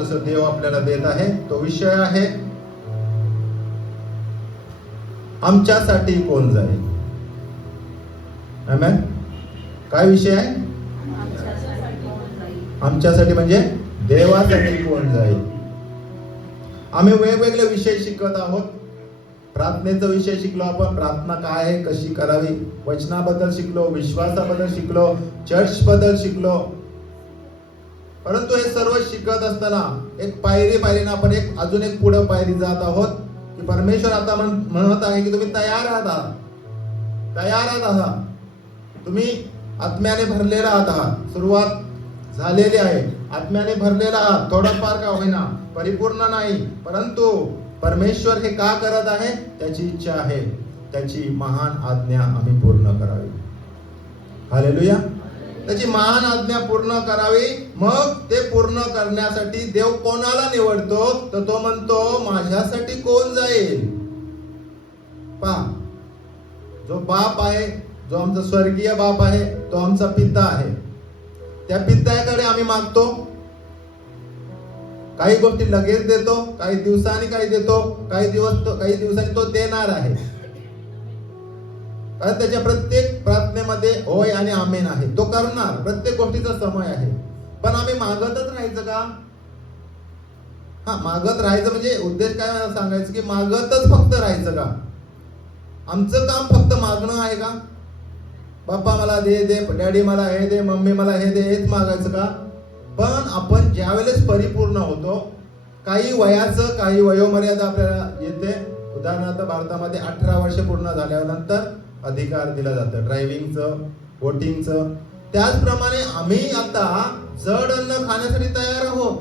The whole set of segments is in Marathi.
जसं देव आपल्याला देत आहे. तो विषय आहे आमच्यासाठी कोण जाईल. आमेन. काय विषय आहे? आमच्यासाठी म्हणजे देवासाठी कोण जाईल. आम्ही वेगवेगळे विषय शिकत आहोत. प्रार्थनेचा विषय शिकलो आपण, प्रार्थना काय आहे, कशी करावी, वचनाबद्दल शिकलो, विश्वासाबद्दल शिकलो, चर्च बद्दल शिकलो. परंतु हे सर्व शिकत असताना एक पायरीने आपण अजून एक पुढे पायरी जात आहोत की परमेश्वर आता म्हणत आहे की तुम्ही तयार आहात. तुम्ही आत्म्याने भरलेला आहात. सुरुवात झालेली आहे, आत्म्याने भरलेला आहात. थोडंफार का होईना, परिपूर्ण नाही, परंतु परमेश्वर हे का करत आहे? त्याची इच्छा आहे, त्याची महान आज्ञा आम्ही पूर्ण करावी. हालेलुया. त्याची महान आज्ञा पूर्ण करावी. मग ते पूर्ण करण्यासाठी देव कोणाला निवडतो? तर तो म्हणतो माझ्यासाठी कोण जाईल. पहा, जो बाप आहे, जो आमचा स्वर्गीय बाप आहे, तो आमचा पिता आहे. त्या पित्याकडे आम्ही मागतो. काही गोष्टी लगेच देतो, काही दिवसांनी काही देतो, काही दिवसांनी तो देणार आहे. कारण त्याच्या प्रत्येक प्रार्थनेमध्ये होय आणि आमेन आहे. तो करणार. प्रत्येक गोष्टीचा समय आहे. पण आम्ही मागतच राहायचं का? मागत राहायचं म्हणजे उद्देश काय मला सांगायचं की मागतच फक्त राहायचं का? आमचं काम फक्त मागणं आहे का? बाप्पा मला दे, डॅडी मला हे दे, मम्मी मला हे दे, हेच मागायचं का? पण आपण ज्या वेळेस परिपूर्ण होतो, काही वयाचं, काही वयोमर्यादा आपल्याला येते. उदाहरणार्थ भारतामध्ये 18 वर्ष पूर्ण झाल्यानंतर अधिकार दिला जातं ड्रायव्हिंगचं, वोटिंगचं. त्याचप्रमाणे आम्ही आता जड अन्न खाण्यासाठी तयार आहोत.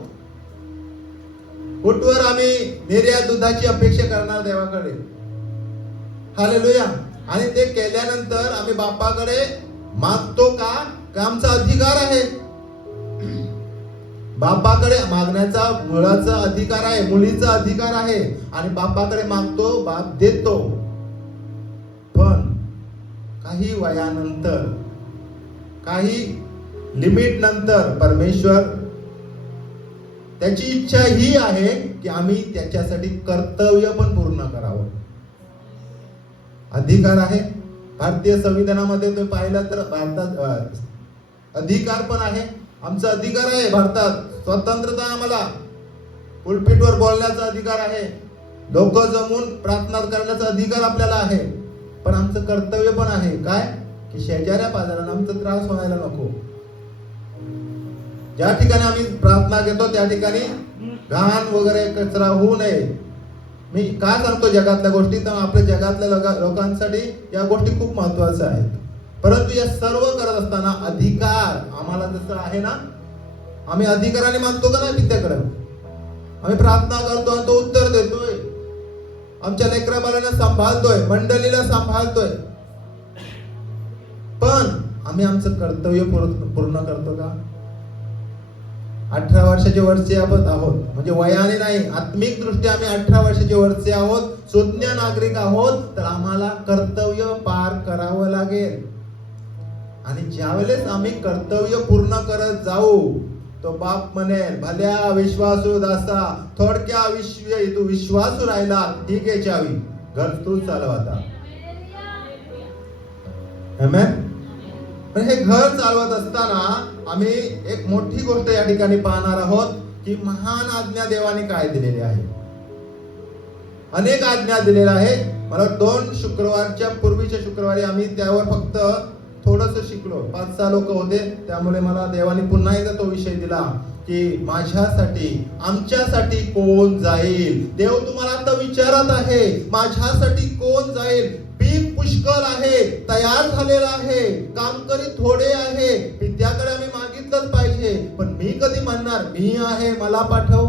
कुठवर आम्ही निर्यात दुधाची अपेक्षा करणार देवाकडे. हालेलुया. आणि ते केल्यानंतर आम्ही बापाकडे मागतो का? आमचा अधिकार आहे. बापाकडे मागण्याचा मुलाचा अधिकार आहे, मुलीचा अधिकार आहे. आणि बापाकडे मागतो, बाप देतो. पण काही वयानंतर, काही लिमिट नंतर परमेश्वर त्याची इच्छा ही आहे की आम्ही त्याच्यासाठी कर्तव्य पण पूर्ण करावं. अधिकार आहे. भारतीय संविधानामध्ये तुम्ही पाहिलं तर भारतात अधिकार पण आहे. आमचा अधिकार आहे. भारतात स्वतंत्रता आहे. आम्हाला पुलपीटवर बोलण्याचा अधिकार आहे. लोक जमून प्रार्थना करण्याचा अधिकार आपल्याला आहे. पण आमचं कर्तव्य पण आहे काय? की शेजाऱ्या पाजाऱ्यांना आमचा त्रास व्हायला नको. ज्या ठिकाणी आम्ही प्रार्थना घेतो त्या ठिकाणी घाण वगैरे कचरा होऊ नये. मी का सांगतो जगातल्या गोष्टी? तर आपल्या जगातल्या लोकांसाठी या गोष्टी खूप महत्वाच्या आहेत. परंतु या सर्व करत असताना अधिकार आम्हाला जसं आहे ना, आम्ही अधिकाराने मागतो का नाही पित्याकडे? आम्ही प्रार्थना करतो आणि तो उत्तर देतोय. आमच्या लेकरा बाळांना सांभाळतोय, मंडळीला सांभाळतोय. पण आम्ही आमचं कर्तव्य पूर्ण करतो का? 18 वर्षाचे वरचे आहोत, म्हणजे वयाने नाही, आत्मिक दृष्ट्या आम्ही 18 वर्षाचे वरचे आहोत, सुज्ञ नागरिक आहोत. तर आम्हाला कर्तव्य पार करावं लागेल. आणि ज्या वेळेस आम्ही कर्तव्य पूर्ण करत जाऊ, तो बाप म्हणेल भल्या विश्वासू दासा, थोडक्या तू विश्वासू राहिला, ठीक आहे चावी, घर तू चालव आता. आमेन. पण हे घर चालवत असताना आम्ही एक मोठी गोष्ट या ठिकाणी पाहणार आहोत की महान आज्ञा देवाने काय दिलेली आहे. अनेक आज्ञा दिलेल्या आहे. मला 2 शुक्रवारच्या पूर्वीच्या शुक्रवारी आम्ही त्यावर फक्त थोडंसं शिकलो. 5-6 लोक होते, त्यामुळे मला देवाने पुन्हा एकदा तो विषय दिला की माझ्यासाठी, आमच्यासाठी कोण जाईल. देव तुम्हाला आता विचारत आहे, माझ्यासाठी कोण जाईल. पीक पुष्कळ आहे, तयार झालेला आहे, कामकरी थोडे आहे. पित्याकडे आम्ही मागितलंच पाहिजे, पण मी कधी म्हणणार मी आहे, मला पाठव.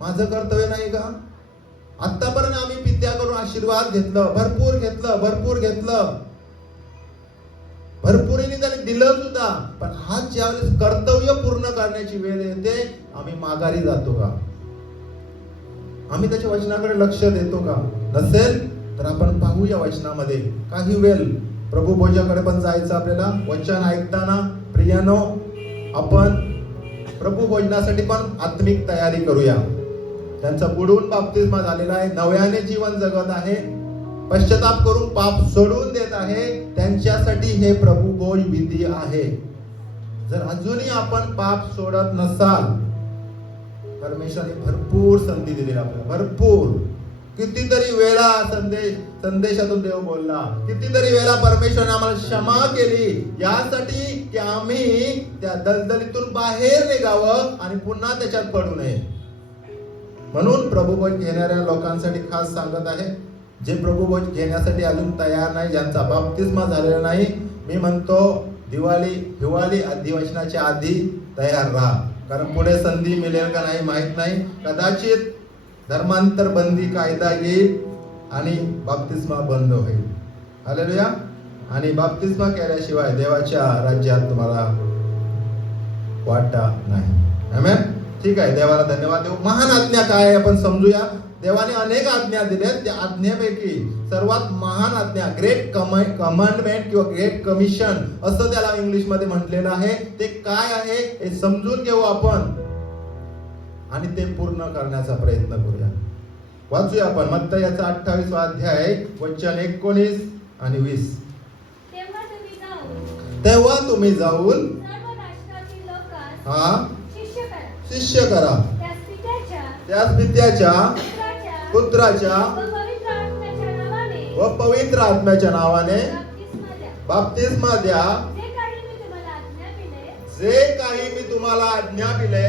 माझं कर्तव्य नाही का? आतापर्यंत आम्ही पित्याकडून आशीर्वाद घेतलं, भरपूर घेतलं, भरपुरीने त्याने दिलं सुद्धा. पण आज ज्यावेळेस कर्तव्य पूर्ण करण्याची वेळ येते, आम्ही माघारी जातो का? आम्ही त्याच्या वचनाकडे लक्ष देतो का? नसेल तर आपण पाहूया वचनामध्ये. काही वेळ प्रभू भोजाकडे पण जायचं आपल्याला. वचन ऐकताना प्रियानो, आपण प्रभू भोजनासाठी पण आत्मिक तयारी करूया. त्यांचा बुडून बाप्तिस्मा झालेला आहे, नव्याने जीवन जगत आहे, पश्चाताप करून पाप सोडून देत आहे, त्यांच्यासाठी हे प्रभू भोज विधी आहे. जर अजूनही आपण पाप सोडत नसाल, परमेश्वराने भरपूर संधी दिलेली आपल्याला, भरपूर. कितीतरी वेळा संदेशातून देव बोलला, कितीतरी वेळा परमेश्वराने आम्हाला क्षमा केली, यासाठी की आम्ही त्या दलदलीतून बाहेर निघावं आणि पुन्हा त्याच्यात पडू नये. म्हणून प्रभुभोज घेणाऱ्या लोकांसाठी खास सांगत आहे, जे प्रभुभोज घेण्यासाठी अजून तयार नाही, ज्यांचा बाप्तिस्मा झालेला नाही, मी म्हणतो हिवाळी अधिवेशनाच्या आधी तयार राहा. कारण पुढे संधी मिळेल का नाही माहित नाही. कदाचित धर्मांतर बंदी कायदा येईल आणि बाप्तिस्मा बंद होईल. हालेलुया. आणि बाप्तिस्मा केल्याशिवाय देवाच्या राज्यात तुम्हाला वाटा नाही. आमेन. ठीक आहे, देवाला धन्यवाद देऊ. महान आज्ञा काय आहे आपण समजूया. देवाने अनेक आज्ञा दिल्यात, त्या आज्ञेपैकी सर्वात महान आज्ञा ग्रेट कमांडमेंट किंवा ग्रेट कमिशन असं त्याला इंग्लिश मध्ये म्हटलेलं आहे. ते काय आहे हे समजून घेऊ आपण आणि ते पूर्ण करण्याचा प्रयत्न करूया. वाचूया आपण मत्तयाचा 28वा अध्याय वचन 19 आणि 20. तेव्हा तुम्ही जाऊन शिष्य करा, त्याच पित्याच्या पुत्राच्या व पवित्र आत्म्याच्या नावाने बाप्तिस्मा द्या. जे काही मी तुम्हाला आज्ञा दिले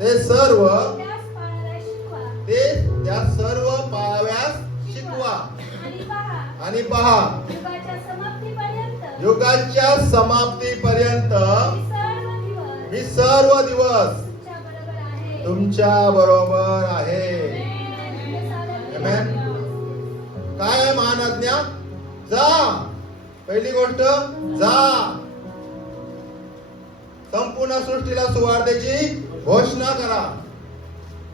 ते सर्व त्या सर्व पाळाव्यास शिकवा. आणि पहा, युगाच्या समाप्तीपर्यंत मी सर्व दिवस तुमच्या बरोबर आहे. आमेन. काय आहे महान आज्ञा? जा. पहिली गोष्ट, जा. संपूर्ण सृष्टीला सुवार्तेची घोषणा करा.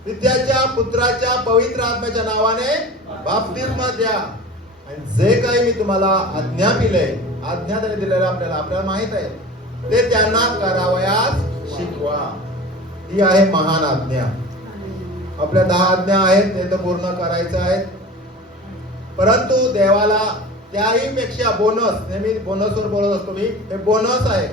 पित्याच्या पुत्राच्या पवित्र आत्म्याच्या नावाने बाप्तिस्मा द्या. आणि जे काही मी तुम्हाला आज्ञा त्याने दिलेलं आपल्याला माहित आहे, ते त्यांना करावयास शिकवा. ही आहे महान आज्ञा. आपल्या 10 आज्ञा आहेत, ते तर पूर्ण करायचं आहे. परंतु देवाला त्याही पेक्षा बोनस, नेहमी बोनसवर बोलत असतो मी, हे बोनस आहे.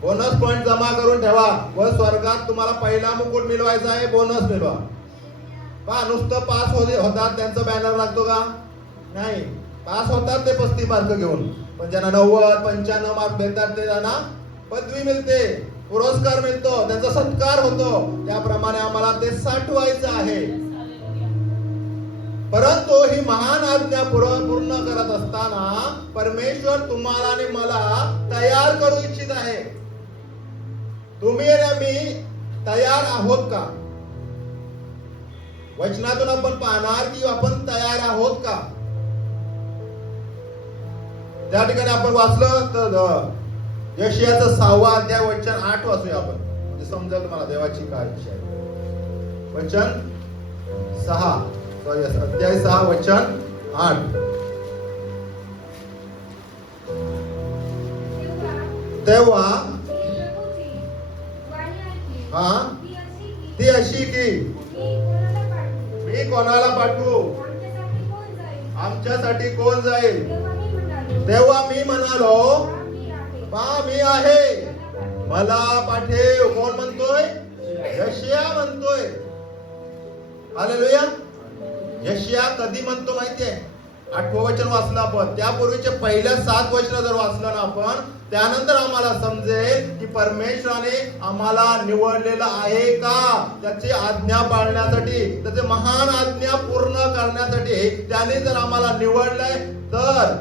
बोनस पॉइंट जमा करून ठेवा व स्वर्गात तुम्हाला पहिला मुकुट मिळवायचा आहे. बोनस मिळवा. पहा, नुसतं पास होतात त्यांचा बॅनर लागतो का? नाही. पास होतात ते 35 मार्क घेऊन, पण ज्यांना 90 95 मार्क मिळतात ते त्यांना पदवी मिळते, पुरस्कार मिळतो, त्यांचा सत्कार होतो. त्याप्रमाणे आम्हाला ते साठवायचं आहे. परंतु ही महान आज्ञा पूर्ण करत असताना परमेश्वर तुम्हाला आणि मला तयार करू इच्छित आहे. तुम्ही आणि मी तयार आहोत का? वचनातून आपण पाहणार की आपण तयार आहोत का? त्या ठिकाणी आपण वाचलं तर यशायाचा 6वा अध्याय वचन 8 वाचूया आपण, म्हणजे समजेल तुम्हाला देवाची काय इच्छा आहे. वचन 6 अध्याय 6 वचन 8. तेव्हा ती अशी की मी कोणाला पाठवू, आमच्यासाठी कोण जाईल? तेव्हा मी म्हणालो, पहा मी आहे, मला पाठव. कोण म्हणतोय? यशाया म्हणतोय. हालेलुया. यशाया कधी म्हणतो माहितीये? 8वं वचन वाचलं आपण, त्यापूर्वीचे पहिल्या 7 वचन जर वाचलं ना आपण, त्यानंतर आम्हाला समजेल की परमेश्वराने आम्हाला निवडलेलं आहे का त्याची आज्ञा पाळण्यासाठी, त्याचे महान आज्ञा पूर्ण करण्यासाठी. त्याने जर आम्हाला निवडलंय तर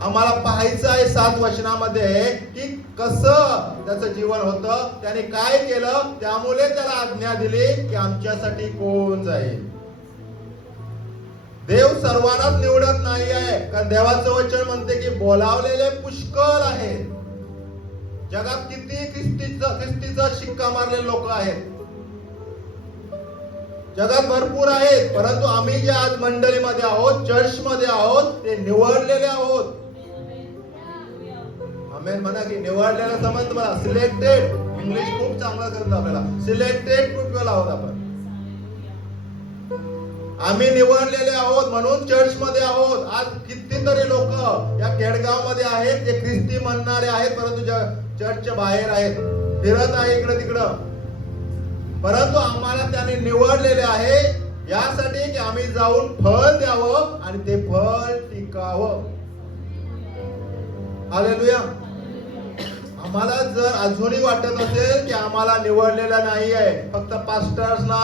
आम्हाला पाहायचं आहे 7 वचनामध्ये की कसं त्याचं जीवन होतं, त्याने काय केलं, त्यामुळे त्याला आज्ञा दिली की आमच्यासाठी कोण जाईल. देव सर्वांनाच निवडत नाही आहे, कारण देवाचं वचन म्हणते की बोलावलेले पुष्कळ आहेत. जगात किती ख्रिस्तीचा शिक्का मारलेले लोक आहेत, जगात भरपूर आहेत. परंतु आम्ही जे आज मंडळीमध्ये आहोत, चर्च मध्ये आहोत, ते निवडलेले आहोत. आमेन म्हणा की निवडलेलं समज तुम्हाला सिलेक्टेड. इंग्लिश खूप चांगलं करतो आपल्याला. सिलेक्टेड पीपल आहोत आपण. आम्ही निवडलेले आहोत म्हणून चर्च मध्ये आहोत. आज कितीतरी लोक या केडगाव मध्ये आहेत जे ख्रिस्ती म्हणणारे आहेत परंतु चर्चच्या बाहेर आहेत, फिरत आहे इकडे तिकडं. परंतु आम्हाला त्याने निवडलेले आहे यासाठी की आम्ही जाऊन फळ द्यावं आणि ते फळ टिकावं. हालेलुया. आम्हाला जर अजूनही वाटत असेल की आम्हाला निवडलेलं नाही आहे, फक्त पास्टर्सना,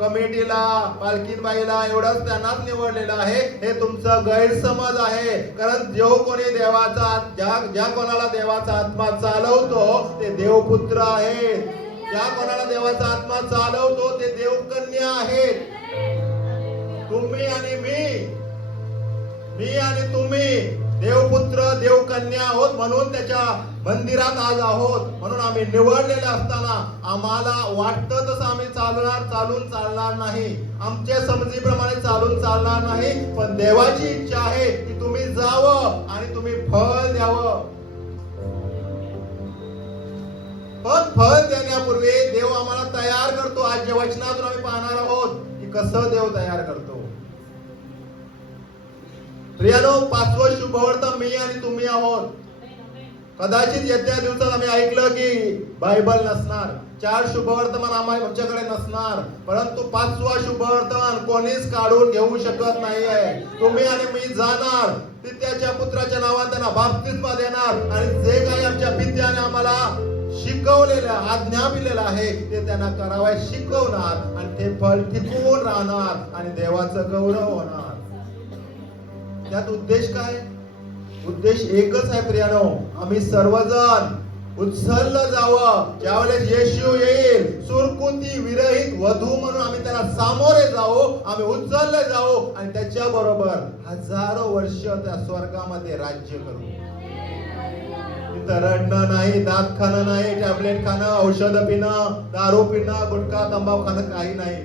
कमिटीला, पालखी बाईला एवढंच त्यांनाच निवडलेलं आहे, हे तुमचं गैरसमज आहे. कारण जो कोणी देवाचा ज्या कोणाला देवाचा आत्मा चालवतो ते देवपुत्र आहेत. ज्या कोणाला देवाचा आत्मा चालवतो ते देवकन्या आहेत. तुम्ही आणि मी आणि तुम्ही देवपुत्र देवकन्या आहोत म्हणून त्याच्या मंदिरात आज आहोत. म्हणून आम्ही निवडलेले असताना आम्हाला वाटतं तसं आम्ही चालून चालणार नाही, आमच्या समजीप्रमाणे चालून चालणार नाही. पण देवाची इच्छा आहे की तुम्ही जावं आणि तुम्ही फळ द्यावं. पण फळ देण्यापूर्वी देव आम्हाला तयार करतो. आज या वचनातून आम्ही पाहणार आहोत की कसं देव तयार करतो. प्रियानो, 5वं शुभवर्त मी आणि तुम्ही आहोत. कदाचित येत्या दिवसात आम्ही ऐकलं की बायबल नसणार, 4 शुभवर्तमान आमच्याकडे नसणार, परंतु 5वा शुभवर्तमान कोणीच काढून घेऊ शकत नाहीये. तुम्ही आणि मी जाणार, पित्याच्या पुत्राच्या नावाने त्यांना बाप्तिस्मा देणार आणि जे काही आमच्या पित्याने आम्हाला शिकवलेलं आज्ञा दिलेलं आहे ते त्यांना करावयास शिकवणार आणि ते फळ टिकून राहणार आणि देवाचं गौरव होणार. त्यात उद्देश काय? उद्देश एकच आहे प्रियानो, आम्ही सर्वजण उचललं जावं. ज्यावेळेस येशू येईल सुरकुती विरहित वधू म्हणून आम्ही त्याला सामोरे जाऊ, आम्ही उचलले जाऊ आणि त्याच्या बरोबर हजारो वर्ष त्या स्वर्गामध्ये राज्य करू. तिथं रडणं नाही, दात खाणं नाही, टॅबलेट खाणं, औषध पिणं, दारू पिणं, गुटखा तंबाखू खाणं काही नाही.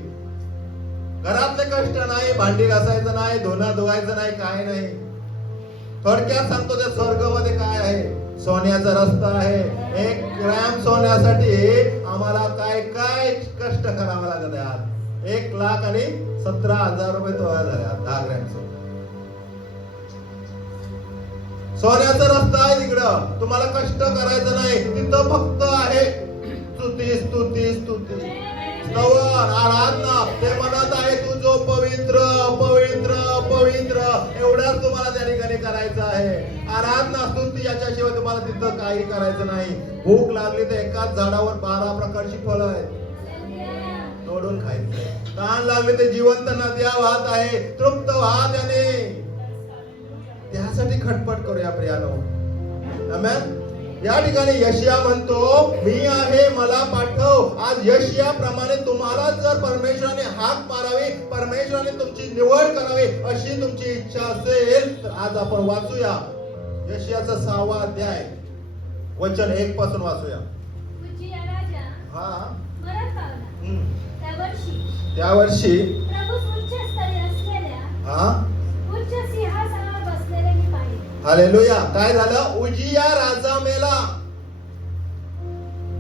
घरातले कष्ट नाही, भांडी घासायचं नाही, धुणं धुवायचं नाही, काय नाही. थोडक्यात सांगतो त्या स्वर्गामध्ये काय आहे. सोन्याचा रस्ता आहे. 1 ग्रॅम सोन्यासाठी आम्हाला काय काय कष्ट करावं लागत आहे. 1,17,000 रुपये तोळा झाले 10 ग्रॅम सोन्याचा रस्ता आहे. तिकडं तुम्हाला कष्ट करायचं नाही, तिथं फक्त आहे स्तुती आराधना. ते म्हणत आहे तू जो पवित्र पवित्र पवित्र, एवढंच तुम्हाला त्या ठिकाणी करायचं आहे. आराधना स्तुती याच्याशिवाय तुम्हाला तिथं काही करायचं नाही. भूक लागली तर एकाच झाडावर 12 प्रकारची फळं आहेत, तोडून खायचं. तहान लागली तर जिवंत नद्या वाहत आहे, तृप्त व्हा त्याने. त्यासाठी खटपट करूया प्रियानो. आमेन. या ठिकाणी यशया म्हणतो मी आहे मला पाठव. आज यशयाप्रमाणे तुम्हाला जर परमेश्वराने हाक मारावी, परमेश्वराने तुमची निवड करावी अशी तुमची इच्छा असेल तर आज आपण वाचूया यशयाचा 6वा अध्याय वचन 1 पासून वाचूया. हा त्या वर्षी हालेलुया. काय झालं? उजिया राजा मेला.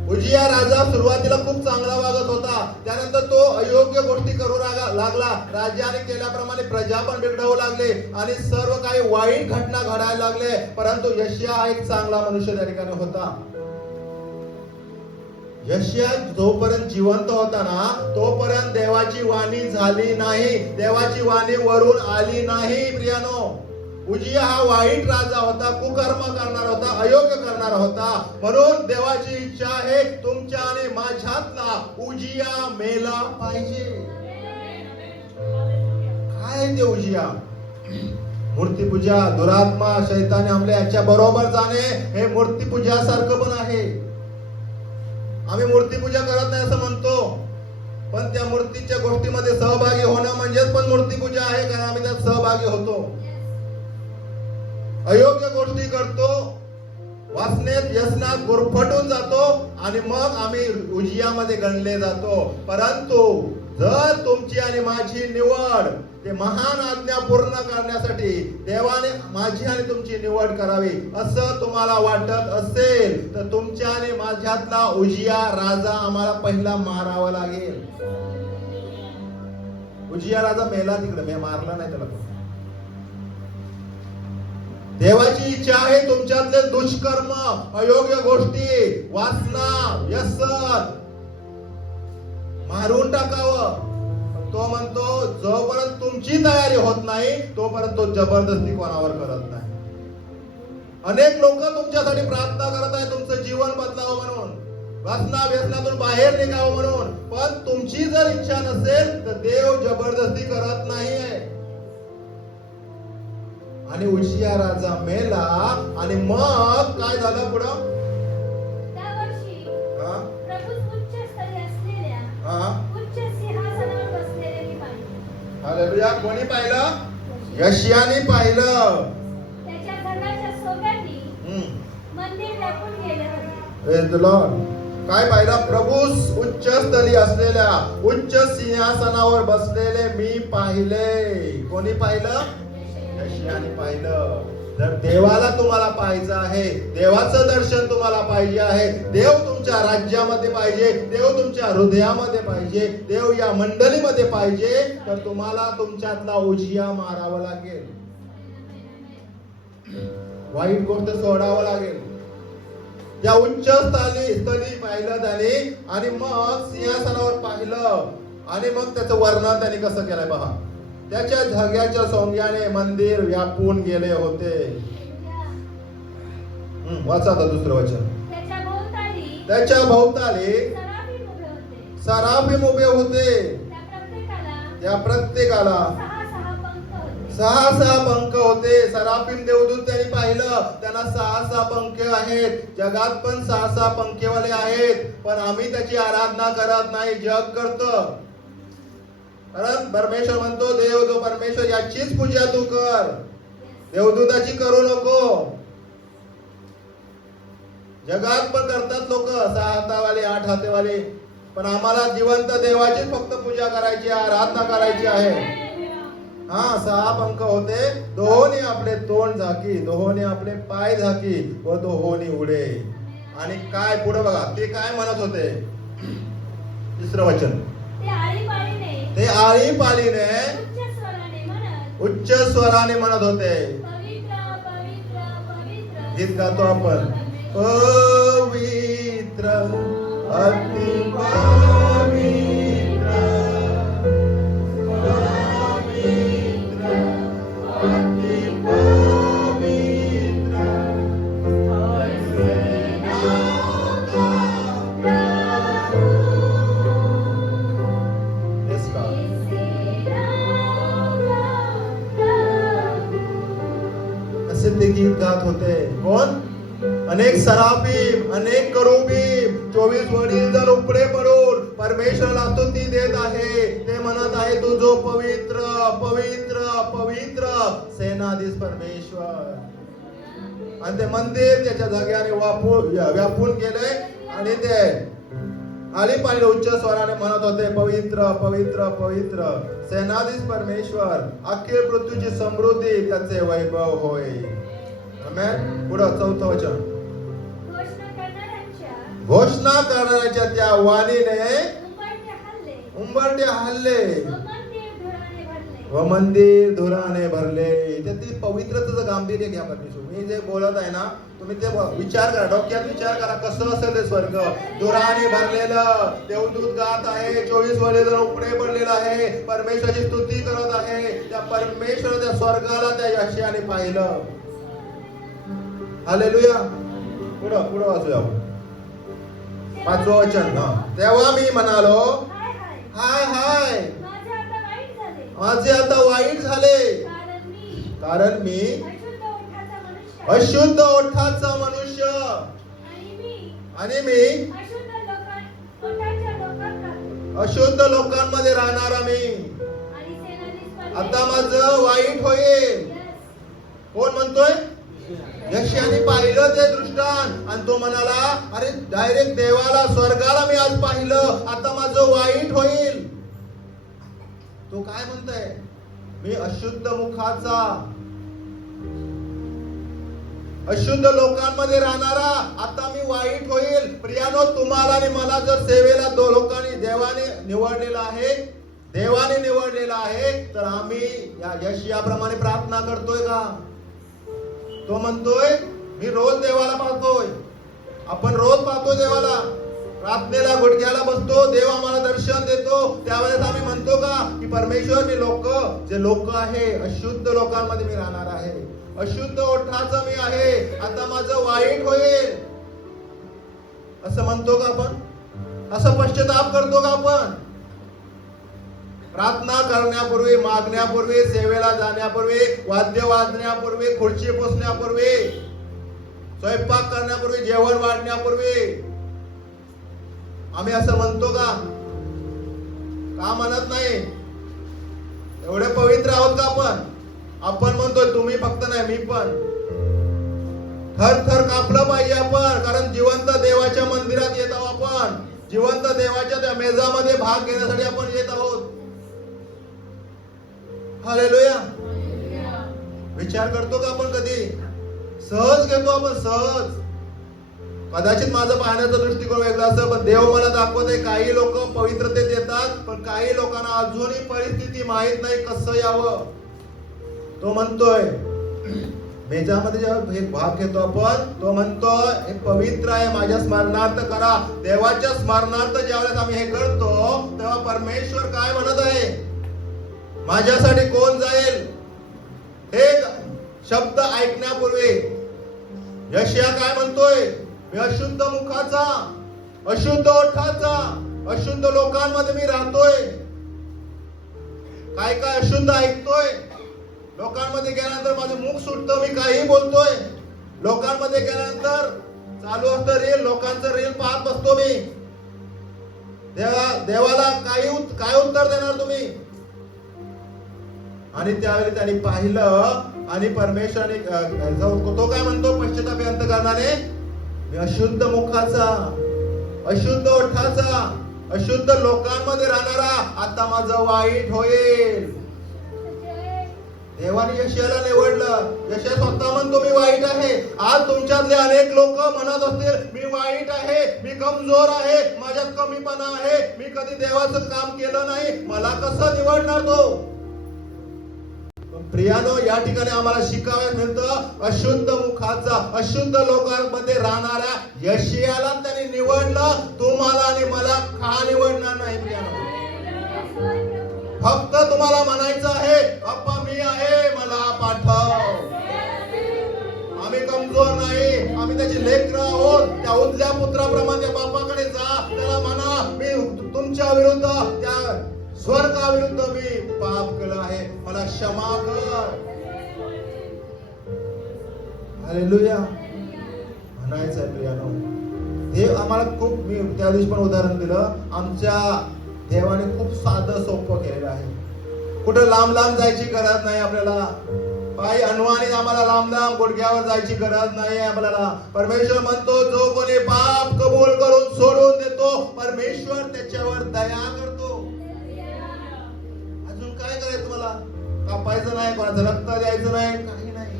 उजिया राजा सुरुवातीला खूप चांगला वागत होता, त्यानंतर तो अयोग्य गोष्टी करू लागला. राजाने केल्याप्रमाणे प्रजा पण बिघडवू लागले आणि सर्व काही वाईट घटना घडायला लागले. परंतु यशया हा एक चांगला मनुष्य त्या ठिकाणी होता. यशया जोपर्यंत जिवंत होता ना तोपर्यंत देवाची वाणी झाली नाही, देवाची वाणी वरून आली नाही. प्रियानो, उजिया हा वाईट राजा होता, कुकर्म करणारा होता, अयोग्य करणारा होता. म्हणून देवाची इच्छा आहे तुमच्या आणि माझ्यातला उजिया मेला पाहिजे. काय ते उजिया? मूर्तीपूजा, दुरात्मा, शैतानी हमले याच्या बरोबर जाणे हे मूर्तीपूजा सारखं पण आहे. आम्ही मूर्तीपूजा करत नाही असं म्हणतो, पण त्या मूर्तीच्या गोष्टीमध्ये सहभागी होणं म्हणजेच पण मूर्तीपूजा आहे, कारण आम्ही त्यात सहभागी होतो. अयोग्य गोष्टी करतो, वासनेत व्यसनात गुरफटून जातो आणि मग आम्ही उजियामध्ये गणले जातो. परंतु जर तुमची आणि माझी निवड ते महान आज्ञा पूर्ण करण्यासाठी देवाने माझी आणि तुमची निवड करावी असं तुम्हाला वाटत असेल तर तुमच्या आणि माझ्यातला उजिया राजा आम्हाला पहिला मारावा लागेल. उजिया राजा मेला तिकडे, मी मारला नाही त्याला. देवाची इच्छा आहे तुमच्यातले दुष्कर्म, अयोग्य गोष्टी, वासना, व्यसन मारून टाकावं. तो म्हणतो जोपर्यंत तुमची तयारी होत नाही तोपर्यंत तो जबरदस्ती कोणावर करत नाही. अनेक लोक तुमच्यासाठी प्रार्थना करत आहेत तुमचं जीवन बदलावं म्हणून, वासना व्यसनातून बाहेर निघावं म्हणून, पण तुमची जर इच्छा नसेल तर देव जबरदस्ती करत नाहीये. आणि उशिया राजा मेला आणि मग काय झालं पुढं? त्या वर्षी प्रभू उच्च स्तरी असलेल्या हा उच्च सिंहासनावर बसलेले मी पाहिले. हालेलुया. कोणी पाहिलं? यशायाने पाहिलं. त्याच्या घराच्या सोब्यानी मंदिर व्यापून गेले होते. Praise the Lord. काय पाहिलं? प्रभू उच्च स्तरी असलेल्या उच्च सिंहासनावर बसलेले मी पाहिले. कोणी पाहिलं? यशायाने पाहिलं. जर देवाला तुम्हाला पाहायचं आहे, देवाचं दर्शन तुम्हाला पाहिजे आहे, देव तुमच्या राज्यामध्ये पाहिजे, देव तुमच्या हृदयामध्ये पाहिजे, देव या मंडळीमध्ये पाहिजे, तर तुम्हाला तुमच्यातला उजिया मारावा लागेल. वाईट गोष्ट सोडावं लागेल. त्या उच्च स्थली पाहिलं त्याने आणि मग सिंहासनावर पाहिलं आणि मग त्याचं वर्णन त्याने कसं केलंय पहा. त्याच्या धग्याच्या सोंग्याने मंदिर व्यापून गेले होते. वाचा आता दुसरं वचन. त्याच्या भोवताली सराफीम उभे होते. त्या प्रत्येकाला सहा पंख होते. सराफीम देवदूत त्यांनी पाहिलं, त्यांना 6 पंख आहेत. जगात पण 6 पंखेवाले आहेत, पण आम्ही त्याची आराधना करत नाही, जग करतं. कारण परमेश्वर म्हणतो, देव जो परमेश्वर याचीच पूजा तू कर, देवदूताची करू नको. जगात पण करतात लोक 6 हातावाले 8 हातेवाले, पण आम्हाला जिवंत देवाचीच फक्त पूजा करायची, आराधना करायची आहे. 6 पंख होते. दोन्ही आपले तोंड झाकी, दोन्ही आपले पाय झाकी व दोन्ही उडे. आणि काय पुढे बघा, ते काय म्हणत होते? तिसरं वचन. ते आळीपाळीने उच्च स्वराने म्हणत होते. गीत गातो आपण, पवित्र अति पवित्र पवित्र अति पवित्र असे ते गीत गात होते. कोण? अनेक सराफीम, अनेक करूबीम, 24 वडील जर उपडे पडून परमेश्वराला स्तुती देत आहे. ते म्हणत आहे, तू जो पवित्र पवित्र पवित्र सेनाधीश परमेश्वर. आणि ते मंदिर त्याच्या जाग्याने व्यापून गेले आणि ते आळीपाळीने उच्च स्वराने म्हणत होते, पवित्र पवित्र पवित्र सेनाधीश परमेश्वर, अखिल पृथ्वीची समृद्धी त्याचे वैभव होय. आमेन. पुढे 4थं वचन. घोषणा करणाऱ्याच्या त्या वाणीने उंबरठे हल्ले व मंदिर धुराने भरले. इथे ती पवित्रतेचं गांभीर्य घ्या. परमेश्वर मी जे बोलत आहे ना, तुम्ही ते विचार करा, डोक्यात विचार करा, कसं असेल ते स्वर्ग. धुराने भरलेलं, देवदूत गात आहे, 24 वडील उपडे पडलेलं आहे, परमेश्वराची स्तुती करत आहे. त्या परमेश्वर त्या स्वर्गाला त्या यशायाने पाहिलं. हालेलुया. पुढं वाचूया. 5वं वचन. तेव्हा मी म्हणालो, हाय हाय माझे आता वाईट झाले, कारण मी अशुद्ध ओठाचा मनुष्य आणि मी अशुद्ध लोकांमध्ये राहणारा मी. आता माझं वाईट होईल. कोण म्हणतोय? यशायाने पाहिलं ते दृष्टांत आणि तो म्हणाला, अरे डायरेक्ट देवाला, स्वर्गाला मी आज पाहिलं, आता माझं वाईट होईल. तो काय म्हणतोय? मी अशुद्ध मुखाचा, अशुद्ध लोकांमध्ये राहणारा, आता मी वाईट होईल. प्रियानो, तुम्हाला आणि मला जर सेवेला लोकांनी देवाने निवडलेला आहे, देवाने निवडलेला आहे, तर आम्ही या यशाप्रमाणे प्रार्थना करतोय का? तो म्हणतोय मी रोज देवाला पाहतोय. आपण रोज पाहतो देवाला, प्रार्थनेला गुडघ्याला बसतो, देव आम्हाला दर्शन देतो. त्यावेळेस आम्ही म्हणतो का की परमेश्वर, मी जे लोक आहे अशुद्ध लोकांमध्ये मी राहणार आहे, अशुद्ध ओठाचा मी आहे, आता माझं वाईट होईल, असं म्हणतो का आपण? असं पश्चाताप करतो का आपण? प्रार्थना करण्यापूर्वी, मागण्यापूर्वी, सेवेला जाण्यापूर्वी, वाद्य वाजण्यापूर्वी, खुर्ची पुसण्यापूर्वी, स्वयंपाक करण्यापूर्वी, जेवण वाढण्यापूर्वी आम्ही असं म्हणतो का? का म्हणत नाही? एवढे पवित्र आहोत का आपण? आपण म्हणतोय, तुम्ही फक्त नाही, मी पण. थर थर कापलं पाहिजे आपण, कारण जिवंत देवाच्या मंदिरात येत आहोत आपण. जिवंत देवाच्या त्या मेजामध्ये भाग घेण्यासाठी आपण येत आहोत. हालेलुया. विचार करतो का आपण कधी? सहज घेतो आपण, सहज. कदाचित माझं पाहण्याचा दृष्टिकोन वेगळा असं, पण देव मला दाखवत आहे, काही लोक पवित्रतेत येतात, पण काही लोकांना अजूनही परिस्थिती माहित नाही कसं यावं. तो म्हणतोय मेजामध्ये जेव्हा एक भाग घेतो आपण, तो म्हणतो हे पवित्र आहे, माझ्या स्मरणार्थ करा. देवाच्या स्मरणार्थ ज्यावेळेस आम्ही हे करतो, तेव्हा परमेश्वर काय म्हणत आहे? माझ्यासाठी कोण जाईल? हे शब्द ऐकण्यापूर्वी यशया काय म्हणतोय? मी अशुद्ध मुखाचा, अशुद्ध ओठाचा, अशुद्ध लोकांमध्ये मी राहतोय. काय काय अशुद्ध ऐकतोय. लोकांमध्ये गेल्यानंतर माझं मुख सुटतं, मी काही बोलतोय. लोकांमध्ये गेल्यानंतर चालू असतं रील, लोकांचं रील पाहत बसतो मी. देवाला काय उत्तर देणार तुम्ही? आणि त्यावेळी त्यांनी पाहिलं आणि परमेश्वराने तो काय म्हणतो पश्चातापी अंतकरणाने? मी अशुद्ध मुखाचा, अशुद्ध ओठाचा, अशुद्ध लोकांमध्ये राहणारा, आता माझं वाईट होईल. देवाने यशाला निवडलं. यशा स्वतः म्हणतो मी वाईट आहे. आज तुमच्यातले अनेक लोक म्हणत असतील मी वाईट आहे, मी कमजोर आहे, माझ्यात कमीपणा आहे, मी कधी देवाचं काम केलं नाही, मला कसं निवडणार तो? प्रियानो, या ठिकाणी आम्हाला शिकावयास मिळतं, अशुद्ध मुखाचा, अशुद्ध लोकांमध्ये राहणाऱ्या यशाला त्यांनी निवडलं. तुम्हाला आणि मला का निवडणार नाही? प्रियानो, फक्त तुम्हाला म्हणायचं आहे, अप्पा मी आहे, मला पाठव. आम्ही कमजोर नाही, आम्ही त्याची लेकरं आहोत. त्या उजल्या पुत्राप्रमाणे बापाकडे जा, त्याला म्हणा मी तुमच्या विरुद्ध, त्या स्वर्गाविरुद्ध मी पाप केलं आहे, मला क्षमा कर. हालेलुया म्हणायचं आहे प्रियानो. देव आम्हाला खूप, मी त्या दिवशी पण उदाहरण दिलं, आमच्या देवाने खूप साधं सोपं केलेलं आहे. कुठं लांब लांब जायची गरज नाही आपल्याला. पायी अनवाणी आम्हाला लांब लांब गुडघ्यावर जायची गरज नाही आपल्याला. परमेश्वर म्हणतो, जो कोणी पाप कबूल करून सोडून देतो, परमेश्वर त्याच्यावर दया करतो. अजून काय करायचं? मला कापायचं नाही, कोणाचं रक्त द्यायचं नाही, काही नाही.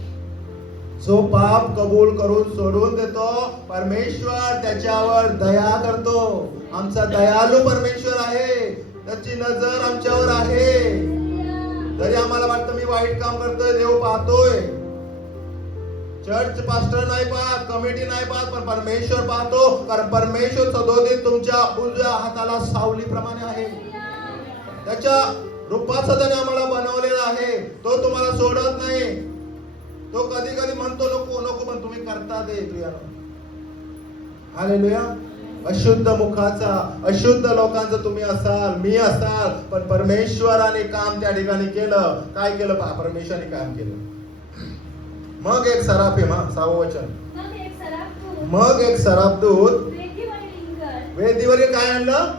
जो पाप कबूल करून सोडून देतो, परमेश्वर त्याच्यावर दया करतो. आमचा दयालू परमेश्वर आहे, त्याची नजर आमच्यावर आहे. जरी आम्हाला वाटतं मी वाईट काम करतोय, देव पाहतोय. चर्च पास्टर नाही पाहत, कमिटी नाही पाहत, पण परमेश्वर पाहतो. कारण परमेश्वर सदोदित तुमच्या उजव्या हाताला सावलीप्रमाणे आहे. त्याच्या रूपाचं त्याने आम्हाला बनवलेलं आहे. तो तुम्हाला सोडत नाही. तो कधी कधी म्हणतो नको नको, पण तुम्ही करता ते. हालेलुया. अशुद्ध मुखाचा, अशुद्ध लोकांचं तुम्ही असाल, मी असाल, पण परमेश्वराने काम त्या ठिकाणी केलं. काय केलं? परमेश्वराने काम केलं. मग एक सराफीम, 6वं वचन, मग एक सराफदूत वेदीवरील काय आणलं?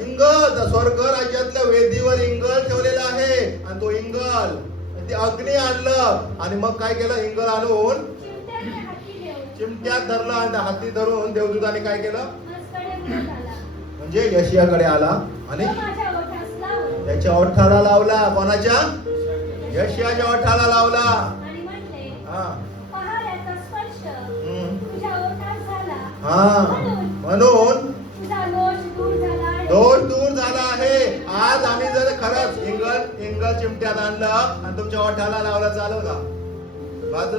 इंगल. स्वर्ग राज्यातल्या वेदीवर इंगल ठेवलेला आहे, आणि तो इंगल ते अग्नी आणलं. आणि मग काय केलं? इंगल आणून चिमट्यात धरलं, आणि हाती धरून देवदूताने काय केलं? म्हणजे यशियाकडे आला आणि त्याच्या ओठाला लावला. कोणाच्या? यशाच्या ओठाला लावला. आणि म्हटले, हा पहा याचा स्पर्श हम्म. तुझ्या ओठात झाला. हा म्हणून तुझा दोष दूर झाला आहे. दोष दूर झाला आहे. आज आम्ही जर खरंच इंगल चिमट्यात आणलं आणि तुमच्या ओठाला लावलं चालेल का?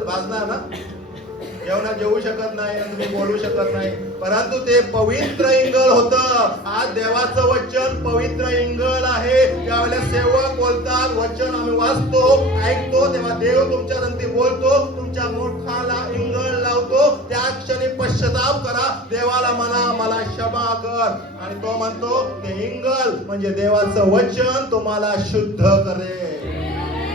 भाजणार ना? जेवणात जेवू शकत नाही, तुम्ही बोलू शकत नाही, परंतु ते पवित्र इंगल होतं. आज देवाचं वचन पवित्र इंगल आहे. ज्यावेळेला सेवक बोलतात, वचन आम्ही वाचतो, ऐकतो, तेव्हा देव तुमच्या संगती बोलतो, तुमच्या मोठाला इंगल लावतो. त्या क्षणी पश्चाताप करा, देवाला म्हणा मला क्षमा कर, आणि तो म्हणतो ते इंगल म्हणजे देवाचं वचन तुम्हाला शुद्ध करेल.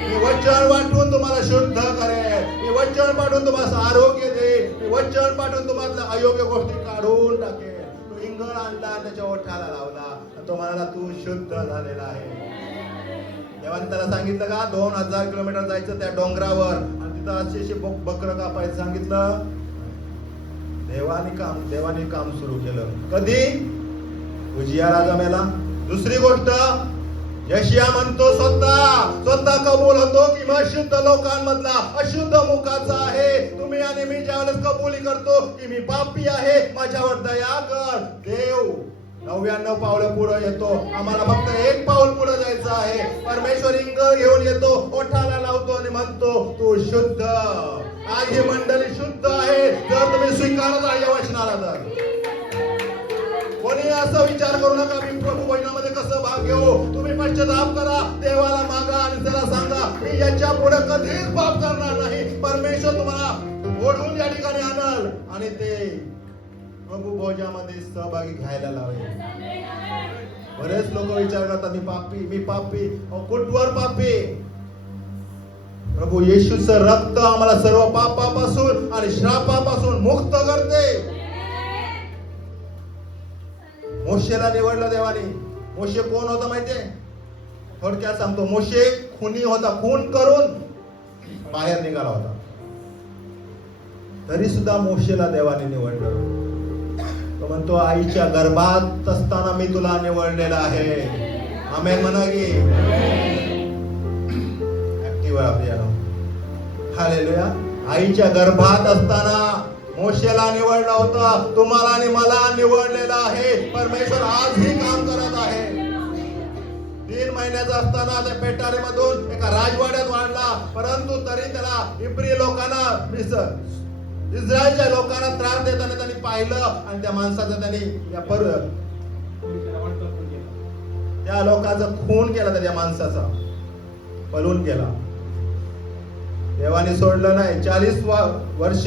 मी वचन वाटून तुम्हाला शुद्ध करेल. मी वचन पाठवून तुम्हाला आरोग्य देईल. मी वचन पाठवून तुम्हाला अयोग्य गोष्टी काढून टाकेल. तो इंगळ आणला, त्याच्या ओठाला लावला, तो म्हणाला तू शुद्ध झालेला आहे. देवाने त्याला सांगितलं का 2000 किलोमीटर जायचं त्या डोंगरावर, आणि तिथं अशी बकरं कापायचं सांगितलं. देवाने काम सुरू केलं. कधी? उजिया राजा मेला. दुसरी गोष्ट, यशिया म्हणतो स्वतः कबूल होतो की मी अशुद्ध लोकांमधला अशुद्ध मुखाचा आहे. तुम्ही आणि मी ज्यावेळेस कबुली करतो की मी पापी आहे, माझ्यावर दया कर, देव 99 पावलं पुढे येतो. आम्हाला फक्त 1 पाऊल पुढे जायचं आहे. परमेश्वर इंगळ घेऊन येतो, ओठाला लावतो आणि म्हणतो तू शुद्ध. आज ही मंडळी शुद्ध आहे जर तुम्ही स्वीकारत आहे या वचनाला. तर कोणी असा विचार करू नका मी प्रभू वचनामध्ये कसं भाग घेऊ. तुम्ही पश्चाताप करा, देवाला मागा आणि त्याला सांगा मी याच्या पुढे कधीच पाप करणार नाही. परमेश्वर तुम्हाला ओढून या ठिकाणी आणाल आणि ते प्रभू भोजामध्ये सहभागी घ्यायला लावेल. बरेच लोक विचार करतात मी पापी कुठवर पापी? प्रभू येशूचं रक्त आम्हाला सर्व पापापासून आणि श्रापापासून मुक्त करते. मोशेला निवडलं देवाने. मोशे कोण होता माहितीये? थोडक्यात सांगतो, मोशे खुनी होता. खून करून बाहेर निघाला होता. तरी सुद्धा मोशेला देवाने निवडलं. तो म्हणतो आईच्या गर्भात असताना मी तुला निवडलेला आहे. आमेन म्हणा की ऍक्टिव्ह आपल्याला. हालेलुया. आईच्या गर्भात असताना मोशेला निवडला होता. तुम्हाला आणि मला निवडलेला आहे. परमेश्वर आजही काम करत आहे. 3 महिन्याचा असताना त्या पेटारीमधून एका राजवाड्यात वाढला, परंतु तरी त्याला इब्री लोकांना इस्रायलच्या लोकांना त्रास देताना त्यांनी पाहिलं आणि त्या माणसाचा त्यांनी त्या लोकांचा खून केला, त्या माणसाचा पलून केला. देवाने सोडलं नाही. 40 वर्ष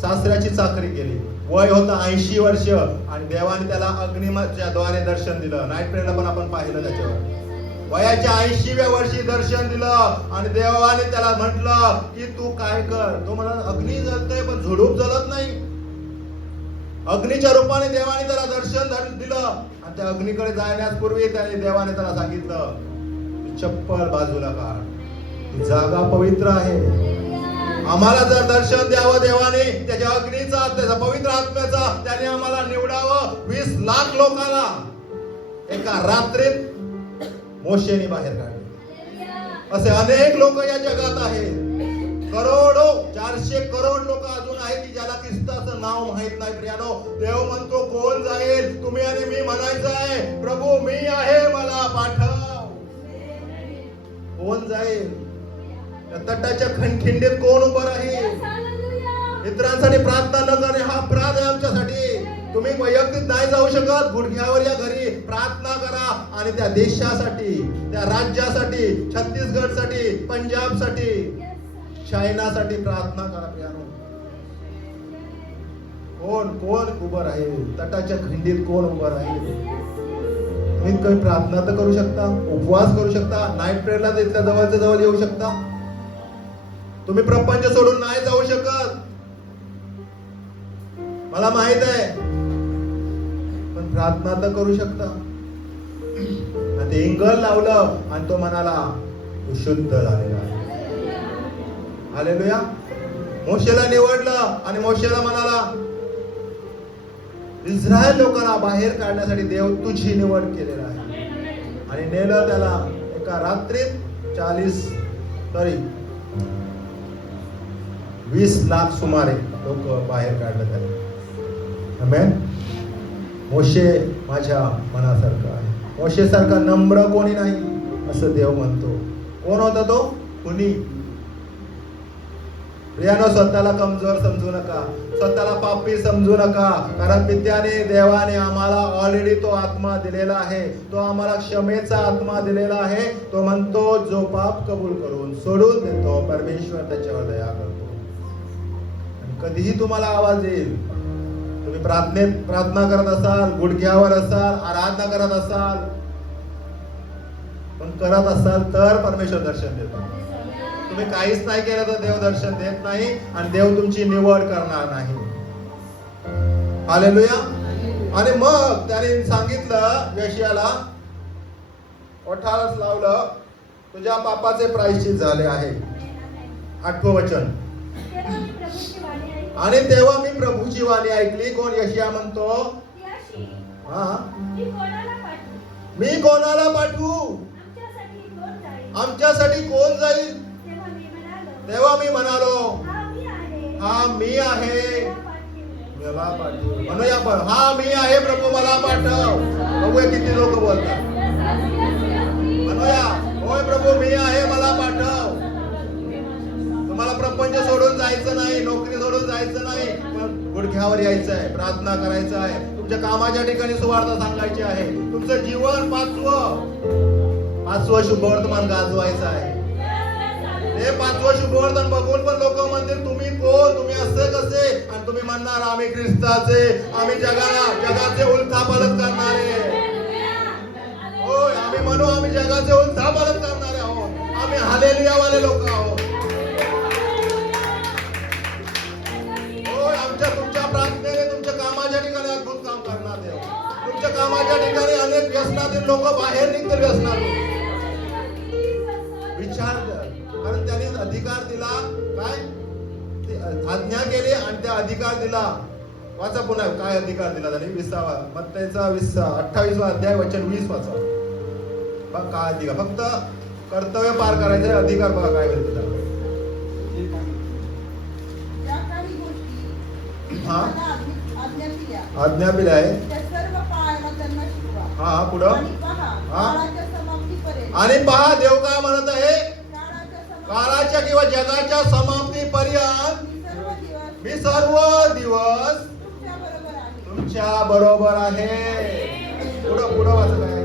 सासऱ्याची चाकरी केली. वय होता 80 वर्ष, आणि देवाने त्याला अग्निमाच्या द्वारे दर्शन दिलं. नाईट प्रेयरला पण आपण पाहिलं त्याच्यावर. वयाच्या 80व्या वर्षी दर्शन दिलं आणि देवाने त्याला म्हटलं की तू काय कर. तो म्हणाला अग्नी जळतोय पण झुडूप जळत नाही. अग्नीच्या रूपाने देवाने त्याला दर्शन दिलं, आणि त्या अग्नीकडे जाण्यापूर्वी त्याने देवाने त्याला सांगितलं चप्पल बाजूला काढ, जागा पवित्र आहे. आम्हाला जर दर्शन द्यावं देवाने त्याच्या अग्नीचा, त्याचा पवित्र आत्म्याचा, त्याने आम्हाला निवडावं. 20 लाख लोकांना एका रात्रीत मोशेने बाहेर काढले. असे अनेक लोक या जगात आहेत. करोडो 400 करोड लोक अजून आहेत की ज्याला ख्रिस्ताचं नाव माहित नाही. प्रियानो, देव म्हणतो कोण जाईल? तुम्ही आणि मी म्हणायचं आहे प्रभू मी आहे, मला पाठव. कोण जाईल? तटाच्या खिंडीत कोण उभं राहील? इतरांसाठी प्रार्थना न करणे हा अपराध आहे आमच्यासाठी. तुम्ही वैयक्तिक नाही जाऊ शकत. गुडघ्यावर या घरी प्रार्थना करा आणि त्या देशासाठी, त्या राज्यासाठी, छत्तीसगडसाठी, पंजाबसाठी, चायनासाठी प्रार्थना करा. प्रियानो, कोण उभं राहील? तटाच्या खिंडीत कोण उभं राहील? तुम्ही काही प्रार्थना तर करू शकता, उपवास करू शकता, नाईट प्रेयरला तिथल्या जवळच्या जवळ येऊ शकता. तुम्ही प्रपंच सोडून नाही जाऊ शकत, मला माहित आहे, पण प्रार्थना तर करू शकता. ते इंगल लावलं आणि तो म्हणाला तू शुद्ध झालेला आहे. हालेलुया. मोशेला निवडलं आणि मोशेला म्हणाला इस्रायल लोकांना बाहेर काढण्यासाठी देव तुझी निवड केलेला आहे. आणि नेलं त्याला एका रात्रीत 40 सॉरी 20 लाख सुमारे लोक बाहेर काढले त्याने. आमेन. मोशे माझ्या मनासारखा आहे. मोशेसारखा नम्र कोणी नाही असं देव म्हणतो. कोण होता तो? कुणी. प्रियानो, स्वतःला कमजोर समजू नका, स्वतःला पापी समजू नका, कारण पित्याने देवाने आम्हाला ऑलरेडी तो आत्मा दिलेला आहे. तो आम्हाला क्षमेचा आत्मा दिलेला आहे. तो म्हणतो जो पाप कबूल करून सोडून देतो परमेश्वर त्याच्यावर दया करतो. आणि कधीही तुम्हाला आवाज येईल, तुम्ही प्रार्थना करत असाल, गुडघ्यावर असाल, आराधना करत असाल, पण करत असाल तर परमेश्वर दर्शन देतो. तुम्ही काहीच नाही केलं तर देव दर्शन देत नाही आणि देव तुमची निवड करणार नाही. हालेलुया. आणि मग त्याने सांगितलं यशायाला, ओठारच लावलं, तुझ्या पापाचे प्रायश्चित झाले आहे. 8वं वचन. आणि तेव्हा मी प्रभूची वाणी ऐकली. कोण? यशाया म्हणतो, हा, मी कोणाला पाठवू? आमच्यासाठी कोण जाईल? तेव्हा मी म्हणालो, हा मी आहे, मला पाठव. म्हणूया आपण, हा मी आहे प्रभू, मला पाठव. बघूया किती लोक बोलतात. म्हणूया, होय प्रभू मी आहे, मला पाठव. तुम्हाला प्रपंच सोडून जायचं नाही, नोकरी सोडून जायचं नाही, पण गुडघ्यावर यायचं आहे, प्रार्थना करायचं आहे, तुमच्या कामाच्या ठिकाणी सुवार्ता सांगायची आहे. तुमचं जीवन 5वं शुभवर्तमान गाजवायचं आहे. हे 5वं शुभवर्तमान बघून पण लोक म्हणतील तुम्ही कोण, तुम्ही असे कसे? आणि तुम्ही म्हणणार आम्ही ख्रिस्ताचे, आम्ही जगाचे उलथापालट करणारे. होय, आम्ही म्हणू आम्ही जगाचे उलथापालट करणारे आहोत. आम्ही हालेलुया वाले लोक आहोत. होय, तुमच्या प्रार्थनेने तुमच्या कामाच्या ठिकाणी अद्भुत काम करणार देव. तुमच्या कामाच्या ठिकाणी अनेक व्यसनातील लोक बाहेर निघतील. व्यसनातून विचार कर, कारण त्यांनी अधिकार दिला. काय? ते आज्ञा केली आणि त्या अधिकार दिला. वाचा पुन्हा, काय अधिकार दिला त्यांनी? 20वा मत्तेचा 28वा अध्याय वचन 20 वाचा. बघ काय अधिकार. फक्त कर्तव्य पार करायचे, अधिकार बघा काय म्हणतो त्याला. हा, आज्ञा दिली आहे. हा, पुढं. हा, आणि पहा देव काय म्हणत आहे? काळाच्या किंवा जगाच्या समाप्तीपर्यंत मी सर्व दिवस तुमच्या बरोबर आहे. पुढं वाचलं काय आहे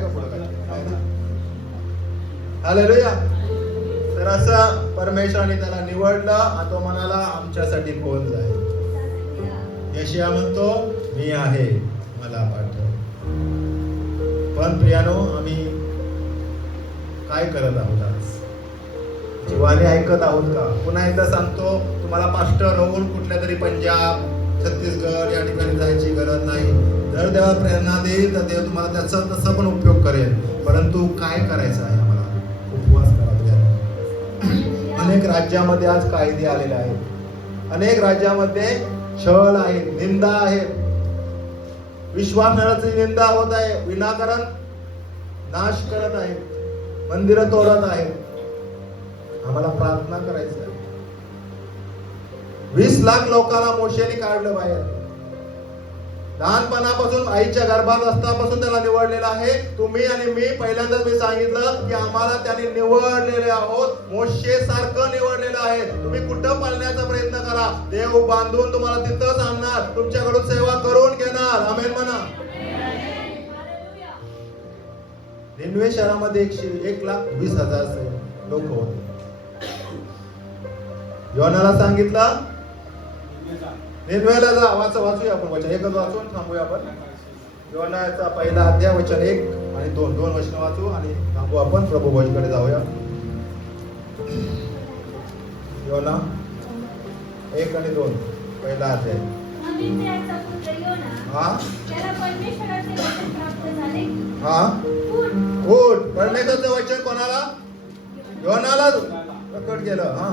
का? पुढं काय? हालेलुया. तर असं परमेश्वराने त्याला निवडलं आणि तो म्हणाला आमच्यासाठी कोण जाईल? यशाया म्हणतो मी आहे, मला पाठव. पण प्रियानो, आम्ही काय करत आहोत आज? जीवाने ऐकत आहोत का? पुन्हा एकदा सांगतो, तुम्हाला पास्टर होऊन कुठल्या तरी पंजाब, छत्तीसगड या ठिकाणी जायची गरज नाही. जर देवा प्रेरणा देईल तर देव तुम्हाला त्याचा तसा पण उपयोग करेल. परंतु काय करायचं आहे? आम्हाला उपवास करावा. अनेक राज्यामध्ये आज कायदे आलेले आहेत. अनेक राज्यामध्ये छळ आहे, निंदा आहे, विश्वासाची निंदा होत आहे, विनाकारण नाश करत आहेत, मंदिरं तोडत आहेत. आम्हाला प्रार्थना करायचं आहे. 20 लाख लोकांना मोशेने काढलं बाहेर. लहानपणापासून आईच्या गर्भात असतापासून त्याला निवडलेलं आहे. तुम्ही आणि मी पहिल्यांदाच मी सांगितलं की आम्हाला त्यांनी निवडलेले आहोत. मोशे सारखं निवडलेलं आहे. तुम्ही कुठं पाळण्याचा प्रयत्न करा, देव बांधून तुम्हाला तिथंच आणणार, तुमच्याकडून सेवा करून घेणार. आमेन म्हणा. निनवे शहरामध्ये 1,20,000 लोक होते. योनाला सांगितलं निनवेला जा. वाचूया आपण वचन एकच वाचून थांबूया आपण. योनाचा पहिला अध्याय वचन 1 आणि 2 वचन वाचू आणि थांबू आपण. प्रभू भोजकडे जाऊया. योना 1 आणि 2 पहिला अध्याय. हा, हा, उठ. परमेश्वराचं वचन कोणाला? योनाला प्रकट केलं. हा,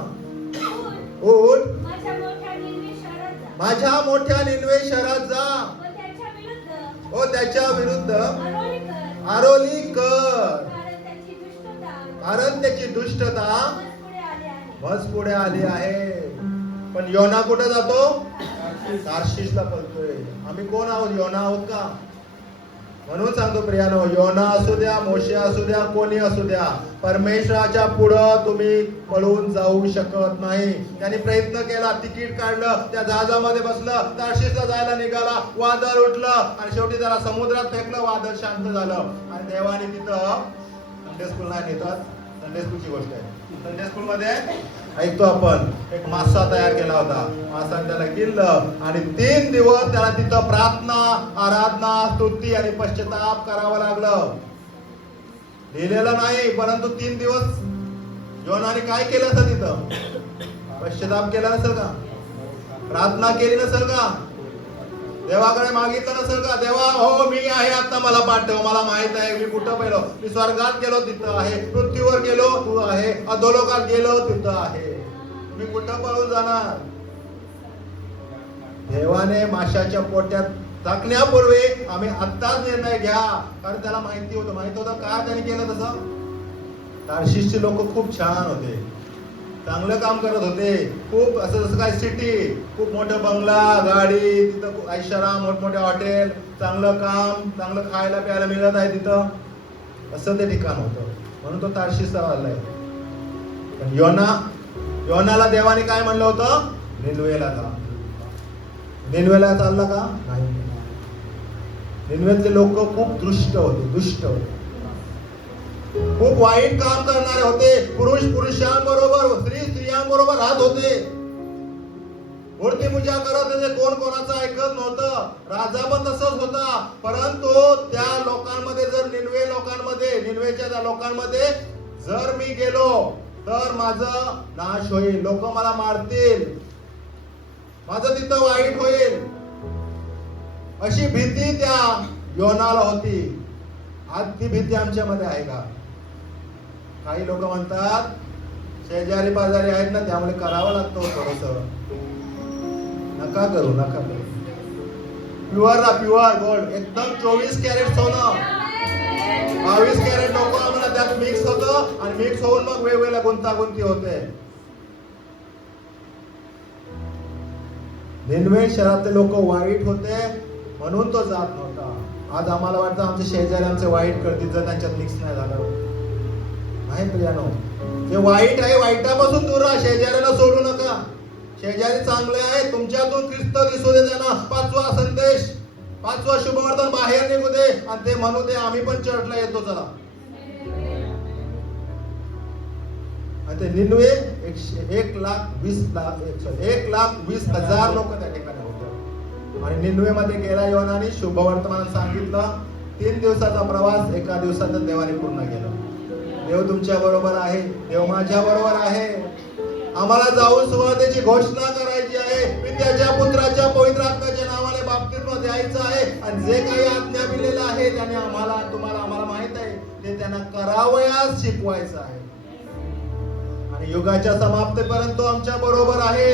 उठ, माझ्या मोठ्या निनवे शहरात जा व त्याच्या विरुद्ध आरोली कर, कारण त्याची दुष्टता पुढे आले आहे. मज पुढे आली आहे. पण योना कुठे जातो? तार्शिषला पळतोय. आम्ही कोण आहोत? योना आहोत का? म्हणून सांगतो प्रियानो, योना असू द्या, मोशे असू द्या, कोणी असू द्या, परमेश्वराच्या पुढं तुम्ही पळून जाऊ शकत नाही. त्यांनी प्रयत्न केला, तिकीट काढलं, त्या जहाजामध्ये बसलं, तार्शिषला जायला निघाला, वादळ उठलं आणि शेवटी त्याला समुद्रात फेकलं, वादळ शांत झालं. आणि देवाने तिथं संडे स्कूल नाही नेतात, संडे स्कूलची गोष्ट आहे. संडे स्कूल मध्ये ऐकतो आपण, एक मासा तयार केला होता. मासाने त्याला गिळलं आणि 3 दिवस त्याला तिथं प्रार्थना, आराधना, स्तुती आणि पश्चाताप करावं लागलं. लिहिलेलं नाही, परंतु 3 दिवस योनाने काय केलं असं तिथं? पश्चाताप केला नसेल का? प्रार्थना केली नसेल का? देवाकडे मागितलं नसेल का? देवा हो मी आहे, आता मला पाठव, मला माहित आहे मी कुठं पेलो, मी स्वर्गात गेलो तिथं आहे, पृथ्वीवर गेलो तू आहे, अधोलोकात गेलो तिथं आहे, मी कुठं पळून जाणार? देवाने माशाच्या पोट्यात टाकण्यापूर्वी आम्ही आत्ताच निर्णय घ्या, कारण त्याला माहित होतं का त्याने केलं तसं. तार्शिषचे लोक खूप छान होते, चांगलं काम करत होते, खूप असं जसं काय सिटी, खूप मोठं बंगला, गाडी, तिथं ऐशाराम, मोठमोठे हॉटेल, चांगलं काम, चांगलं खायला प्यायला मिळत आहे तिथं, असं ते ठिकाण होतं. म्हणून तो तार्शिषला आलाय. पण योनाला देवाने काय म्हणलं होतं? निनवेला जा. निनवेला चालला का? नाही. निनवेचे लोक खूप दुष्ट होते, खूप वाईट काम करणारे होते. पुरुष पुरुषांबरोबर, स्त्री स्त्रियांबरोबर राहत होते, मूर्ती पूजा करत होते, कोण कोणाचं ऐकत नव्हतं. राजा पण तसंच होता. परंतु त्या लोकांमध्ये जर निनवेच्या त्या लोकांमध्ये जर मी गेलो तर माझं नाश होईल, लोक मला मारतील, माझं तिथं वाईट होईल, अशी भीती त्या योनाला होती. आज ती भीती आमच्यामध्ये आहे का? काही लोक म्हणतात शेजारी पाजारी आहेत ना, त्यामुळे करावं लागतं थोडस. नका करू. प्युअर गोल्ड, एकदम 24 कॅरेट सोनं, 22 कॅरेट लोक आम्हाला त्यात मिक्स होतं आणि मिक्स होऊन मग वेगवेगळ्या गुंतागुंती होते. निनवे शहरातले लोक वाईट होते म्हणून तो जात नव्हता. आज आम्हाला वाटतं आमचे शेजारी आमचे वाईट करतील जर त्यांच्यात मिक्स नाही झालं. नाही प्रियानो, जे वाईट आहे वाईटापासून दूर राहा, शेजाऱ्याला सोडू नका. शेजारी चांगले आहे, तुमच्यातून ख्रिस्त दिसू दे त्यांना. 5वा संदेश, 5वा शुभवर्तन बाहेर निघू दे आणि ते म्हणू दे आम्ही पण चर्चला येतो चला. आणि ते निनवे 1,20,000 लोक त्या ठिकाणी होते. आणि निनवे मध्ये गेला योनाने शुभवर्तमान सांगितलं. 3 दिवसाचा प्रवास 1 दिवसात देवाने पूर्ण केला. देव तुमच्या बरोबर आहे, देव माझ्या बरोबर आहे. आम्हाला जाऊन सुवार्तेची घोषणा करायची आहे, पित्याच्या पुत्राच्या पवित्र आत्म्याच्या नावाने बाप्तिस्म द्यायचं आहे. आणि जे काही आज्ञा दिलेलं आहे त्याने आम्हाला माहित आहे, ते त्यांना करावयास शिकवायचं आहे. आणि युगाच्या समाप्तीपर्यंत तो आमच्या बरोबर आहे.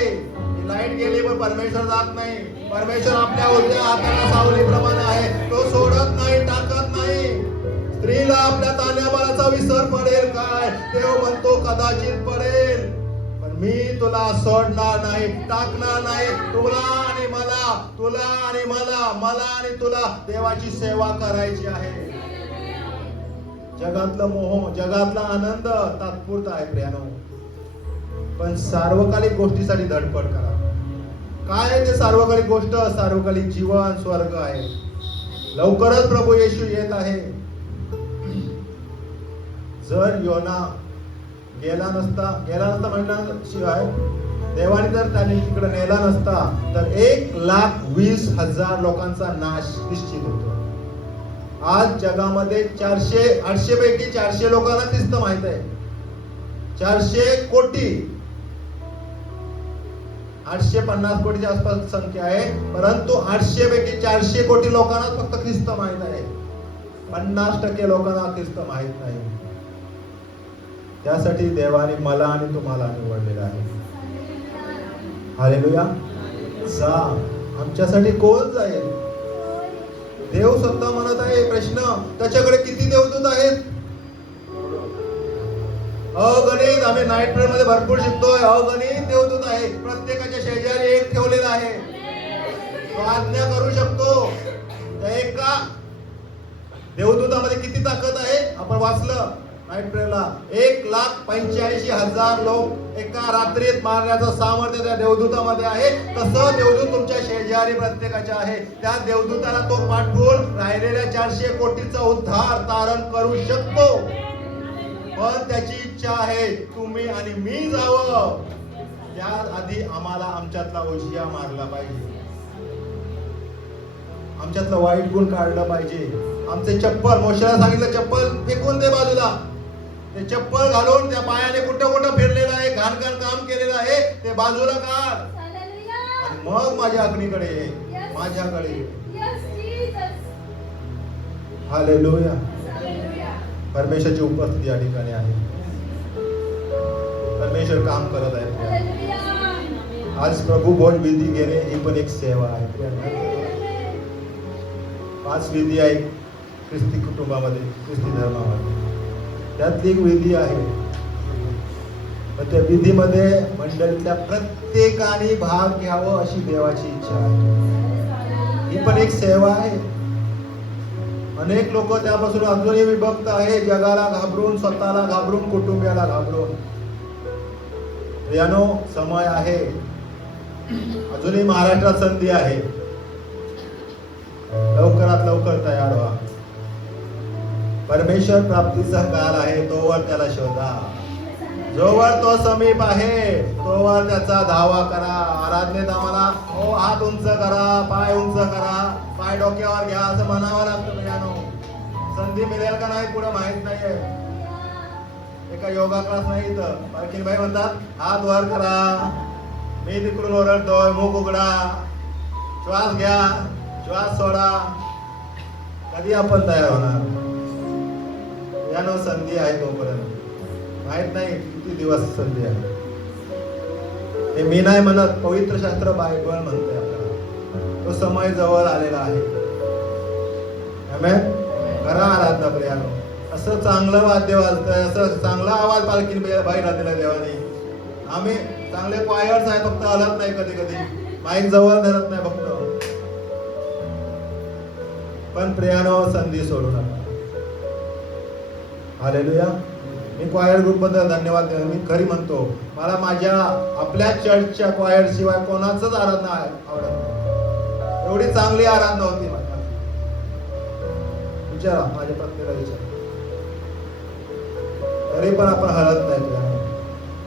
लाईट गेली पण परमेश्वर जात नाही. परमेश्वर आपल्या उजव्या हाताला सावलीप्रमाणे आहे, तो सोडत नाही, टाकत नाही. स्त्रीला आपल्या तान्याबाळाचा विसर पडेल काय? देव म्हणतो कदाचित पडेल, पण मी तुला सोडणार नाही, टाकणार नाही. तुला आणि तुला देवाची सेवा करायची आहे. जगातलं मोह, जगातला आनंद तात्पुरता आहे प्रियानो, पण सार्वकालिक गोष्टीसाठी धडपड करा. काय आहे ते सार्वकालिक गोष्ट? सार्वकालिक जीवन, स्वर्ग आहे. लवकरच प्रभू येशू येत आहे. जर योना गेला नसता म्हणण्याशिवाय देवाने जर त्याने तिकडे नेला नसता तर 1,20,000 लोकांचा नाश निश्चित होतो. आज जगामध्ये 800 पैकी 400 लोकांना ख्रिस्त माहित आहे. 400 कोटी, 850 कोटीच्या आसपास संख्या आहे, परंतु 800 पैकी 400 कोटी लोकांना फक्त ख्रिस्त माहित आहे. 50% लोकांना ख्रिस्त माहित नाही. त्यासाठी देवाने मला आणि तुम्हाला निवडलेलं आहे. हालेलुया. जा, आमच्यासाठी कोण जाईल? देव स्वतः म्हणत आहे. प्रश्न, त्याच्याकडे किती देवदूत आहेत? आम्ही नाईट प्रेयर मध्ये भरपूर शिकतोय. अगणित देवदूत आहे, प्रत्येकाच्या शेजारी एक ठेवलेला आहे. तो आज्ञा करू शकतो. त्या एका देवदूतामध्ये किती ताकद आहे आपण वाचलं नाईट प्रेयरला. 1,85,000 लोक एका रात्रीत मारण्याचं सामर्थ्य त्या देवदूतामध्ये आहे. तसं देवदूत तुमच्या शेजारी प्रत्येकाच्या आहे. त्या देवदूताला तो पाठवून राहिलेल्या 400 कोटीचा उद्धार तारण करू शकतो. पण त्याची इच्छा आहे तुम्ही आणि मी जावं. त्या आधी आम्हाला आमच्यातला ओझिया मारला पाहिजे, आमच्यातलं वाईट गुण काढलं पाहिजे. आमचे चप्पल, मोशेला सांगितलं चप्पल फेकून दे बाजूला. ते चप्पल घालून त्या पायाने कुठं कुठं फिरलेलं आहे, घाण काम केलेलं आहे, ते बाजूला काढ आणि मग माझ्या अग्नीकडे ये, माझ्याकडे ये. हालेलुया. परमेश्वराची उपस्थिती या ठिकाणी आहे. परमेश्वर काम करत आहे. आज प्रभू भोज विधी घेणे ही पण एक सेवा आहे. 5 विधी आहे ख्रिस्ती कुटुंबामध्ये, ख्रिस्ती धर्मामध्ये. त्यातली एक विधी आहे. त्या विधीमध्ये मंडळीतल्या प्रत्येकाने भाग घ्यावं अशी देवाची इच्छा आहे. ही पण एक सेवा आहे. अनेक लोक त्यापासून अजूनही विभक्त आहे. जगाला घाबरून, स्वतःला घाबरून, कुटुंबियाला घाबरून. यानो समय आहे. अजूनही महाराष्ट्रात संधी आहे. लवकरात लवकर तयार व्हा. परमेश्वर प्राप्तीचा काल आहे, तोवर त्याला शोधा. जोवर तो समीप आहे तोवर त्याचा धावा करा. आराधनेत आम्हाला हात उंच करा, पाय उंच करा, पाय डोक्यावर घ्या असं म्हणावं लागतं. मित्रांनो, संधी मिळेल का नाही पुढे माहित नाहीये. एका योगा क्लास नाही तर पालखी बाई म्हणतात हात वर करा, मी तिकडून ओरडतोय, मुख उघडा, श्वास घ्या, श्वास सोडा. कधी आपण तयार होणार? यानो संधी आहे तोपर्यंत. माहित नाही किती दिवस संधी आहे. हे मी नाही म्हणत, पवित्र शास्त्र बायबल म्हणते आपल्याला. तो समय जवळ आलेला आहे. आमेन. करा आराधना प्रियानो. असं चांगलं वाद्य वाजतंय, असं चांगला आवाज पालखी बाहेर दिला देवाने. आम्ही चांगले क्वायर्स आहे, फक्त हलत नाही कधी कधी, माईक जवळ धरत नाही फक्त. पण प्रियानो संधी सोडू नका. हालेलुया. मी क्वायर ग्रुप बद्दल धन्यवाद देतो. मी खरी म्हणतो, मला माझ्या आपल्या चर्चच्या क्वायर शिवाय कोणाचंच आराधना आवडत नाही. एवढी चांगली आराधना होती माझ्या. विचारा माझ्या प्रत्येकाला विचारा. तरी पण आपण हलत नाही,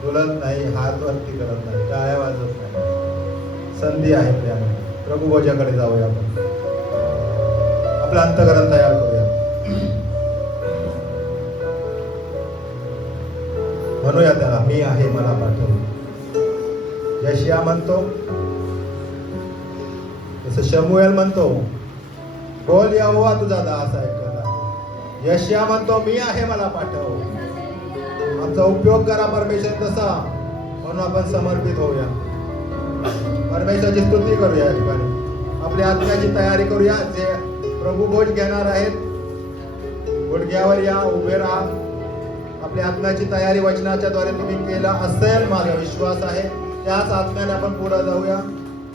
बोलत नाही, हात वरती करत नाही, टाळ्या वाजत नाही. संधी आहे प्रियानो. प्रभू भोजाकडे जाऊया. आपण आपलं अंतःकरण तयार करूया. म्हणूया त्याला, मी आहे, मला पाठव. यशिया म्हणतो, जसं शमूएल म्हणतो, बोल यहोवा तुझा दास ऐकला. यशिया म्हणतो, मी आहे, मला पाठव. आमचा उपयोग करा परमेश्वर तसा. म्हणून आपण समर्पित होऊया, परमेश्वराची स्तुती करूया. या ठिकाणी आपल्या आत्म्याची तयारी करूया. जे प्रभू भोज घेणार आहेत, गुडघ्यावर या, उभे राहा. आपल्या आत्म्याची तयारी वचनाच्या द्वारे तुम्ही केला असेल, माझा विश्वास आहे. त्याच आत्म्याने आपण पुढे जाऊया.